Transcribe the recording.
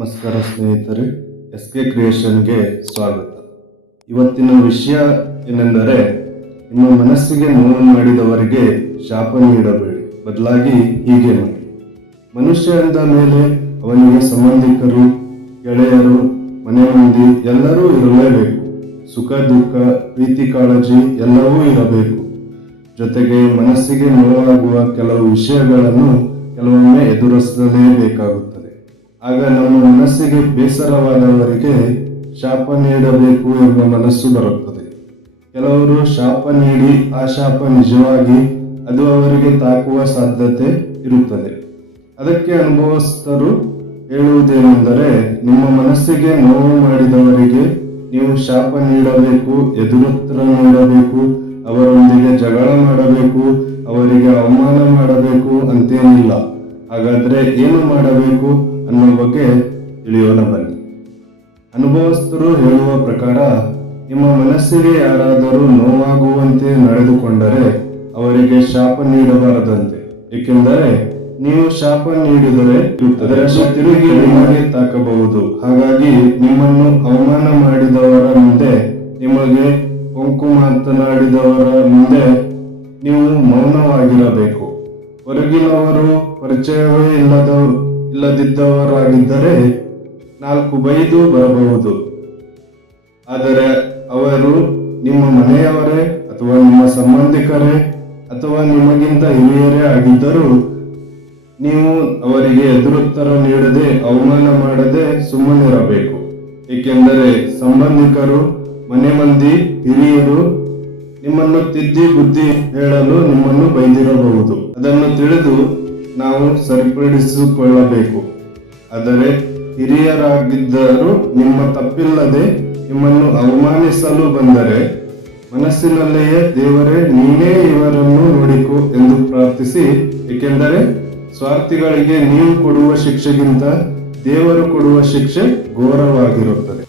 ನಮಸ್ಕಾರ ಸ್ನೇಹಿತರೆ S K ಕ್ರಿಯೇಷನ್ಗೆ ಸ್ವಾಗತ. ಇವತ್ತಿನ ವಿಷಯ ಏನೆಂದರೆ, ನಿಮ್ಮ ಮನಸ್ಸಿಗೆ ನೋವು ಮಾಡಿದವರಿಗೆ ಶಾಪ ನೀಡಬೇಡಿ, ಬದಲಾಗಿ ಹೀಗೆ ಮಾಡಿ. ಮನುಷ್ಯ ಎಂದ ಮೇಲೆ ಅವನಿಗೆ ಸಂಬಂಧಿಕರು, ಗೆಳೆಯರು ಮನೆ ಮಂದಿ ಎಲ್ಲರೂ ಇರಲೇಬೇಕು. ಸುಖ, ದುಃಖ, ಪ್ರೀತಿ, ಕಾಳಜಿ ಎಲ್ಲವೂ ಇರಬೇಕು. ಜೊತೆಗೆ ಮನಸ್ಸಿಗೆ ನೋವಾಗುವ ಕೆಲವು ವಿಷಯಗಳನ್ನು ಕೆಲವೊಮ್ಮೆ ಎದುರಿಸಲೇಬೇಕಾಗುತ್ತದೆ. ಆಗ ನಮ್ಮ ಮನಸ್ಸಿಗೆ ಬೇಸರವಾದವರಿಗೆ ಶಾಪ ನೀಡಬೇಕು ಎಂಬ ಮನಸ್ಸು ಬರುತ್ತದೆ. ಕೆಲವರು ಶಾಪ ನೀಡಿ, ಆ ಶಾಪ ನಿಜವಾಗಿ ಅದು ಅವರಿಗೆ ತಾಕುವ ಸಾಧ್ಯತೆ ಇರುತ್ತದೆ. ಅದಕ್ಕೆ ಅನುಭವಸ್ಥರು ಹೇಳುವುದೇನೆಂದರೆ, ನಿಮ್ಮ ಮನಸ್ಸಿಗೆ ನೋವು ಮಾಡಿದವರಿಗೆ ನೀವು ಶಾಪ ನೀಡಬೇಕು ಎದುರುತ್ತರ ನೀಡಬೇಕು, ಅವರೊಂದಿಗೆ ಜಗಳ ಮಾಡಬೇಕು, ಅವರಿಗೆ ಅವಮಾನ ಮಾಡಬೇಕು ಅಂತೇನಿಲ್ಲ. ಹಾಗಾದ್ರೆ ಏನು ಮಾಡಬೇಕು? ಅನ್ನೋ ಬಗ್ಗೆ ತಿಳಿಯೋಣ ಬನ್ನಿ. ಅನುಭವಸ್ಥರು ಹೇಳುವ ಪ್ರಕಾರ, ನಿಮ್ಮ ಮನಸ್ಸಿಗೆ ಯಾರಾದರೂ ನೋವಾಗುವಂತೆ ನಡೆದುಕೊಂಡರೆ ಅವರಿಗೆ ಶಾಪ ನೀಡಬಾರದಂತೆ. ಏಕೆಂದರೆ, ನೀವು ಶಾಪ ನೀಡಿದರೆ ಅದರ ತಿರುಗಿ ನಿಮಗೆ ತಾಕಬಹುದು. ಹಾಗಾಗಿ ನಿಮ್ಮನ್ನು ಅವಮಾನ ಮಾಡಿದವರ ಮುಂದೆ, ನಿಮಗೆ ಕೊಂಕು ಮಾತನಾಡಿದವರ ಮುಂದೆ ನೀವು ಮೌನವಾಗಿರಬೇಕು. ಹೊರಗಿನವರು ಪರಿಚಯವೇ ಇಲ್ಲದ ಇಲ್ಲದಿದ್ದವರಾಗಿದ್ದರೆ ನಾಲ್ಕು ಬೈದು ಬರಬಹುದು. ಆದರೆ ಅವರು ನಿಮ್ಮ ಮನೆಯವರೇ ಅಥವಾ ನಿಮ್ಮ ಸಂಬಂಧಿಕರೇ ಅಥವಾ ನಿಮಗಿಂತ ಹಿರಿಯರೇ ಆಗಿದ್ದರೂ ನೀವು ಅವರಿಗೆ ಎದುರುತ್ತರ ನೀಡದೆ ಅವಮಾನ ಮಾಡದೆ ಸುಮ್ಮನಿರಬೇಕು. ಏಕೆಂದರೆ ಸಂಬಂಧಿಕರು ಮನೆ ಮಂದಿ ಹಿರಿಯರು ನಿಮ್ಮನ್ನು ತಿದ್ದಿ ಬುದ್ಧಿ ಹೇಳಲು ನಿಮ್ಮನ್ನು ಬೈದಿರಬಹುದು. ಅದನ್ನು ತಿಳಿದು ನಾವು ಸರಿಪಡಿಸಿಕೊಳ್ಳಬೇಕು. ಆದರೆ ಹಿರಿಯರಾಗಿದ್ದರೂ ನಿಮ್ಮ ತಪ್ಪಿಲ್ಲದೆ ನಿಮ್ಮನ್ನು ಅವಮಾನಿಸಲು ಬಂದರೆ ಮನಸ್ಸಿನಲ್ಲಿಯೇ ದೇವರೇ, ನೀನೇ ಇವರನ್ನು ನೋಡಿಕೊ ಎಂದು ಪ್ರಾರ್ಥಿಸಿ. ಏಕೆಂದರೆ ಸ್ವಾರ್ಥಿಗಳಿಗೆ ನೀವು ಕೊಡುವ ಶಿಕ್ಷೆಗಿಂತ ದೇವರು ಕೊಡುವ ಶಿಕ್ಷೆ ಘೋರವಾಗಿರುತ್ತದೆ.